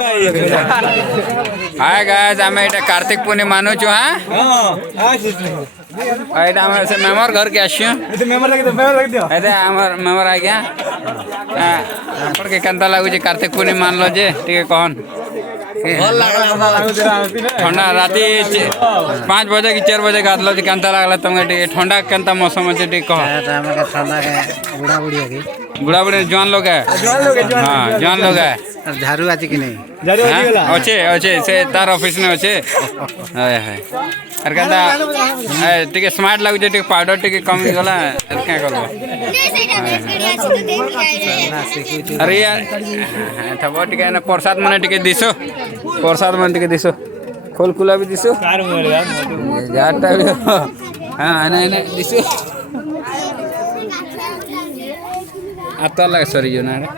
hi guys आमे एटा कार्तिक पूर्णिमा मानु छु हां एटा हम से मेमोर घर के आछियो एते मेमोर लगे दियो एते हमर मेमोर आ गया पर के कंता लागु जे कार्तिक पूर्णिमा मान लो जे ठीक है कहन भल लागला ठंडा राती 5 बजे की 4 बजे गादलो जे कंता लागला तुमके ठीक ठंडा कंता मौसम जे ठीक कह हमके ठंडा के बुढ़ा बुढ़ी जवान लोग है हां जवान लोग है झारू आछि कि नहीं झारू आछि गेला अच्छे से तार ऑफिस में अच्छे हाय हाय अर कंता टिके स्मार्ट लागु जे टिके पाउडर टिके कम गला क्या करबो अरे यार थबो टिके ना प्रसाद मने टिके दिसो प्रसाद मन टिके दिसो खोल खुला भी दिसो कार मोर यार टाइम हां आने दिसो आता लगे सरी जो ना रे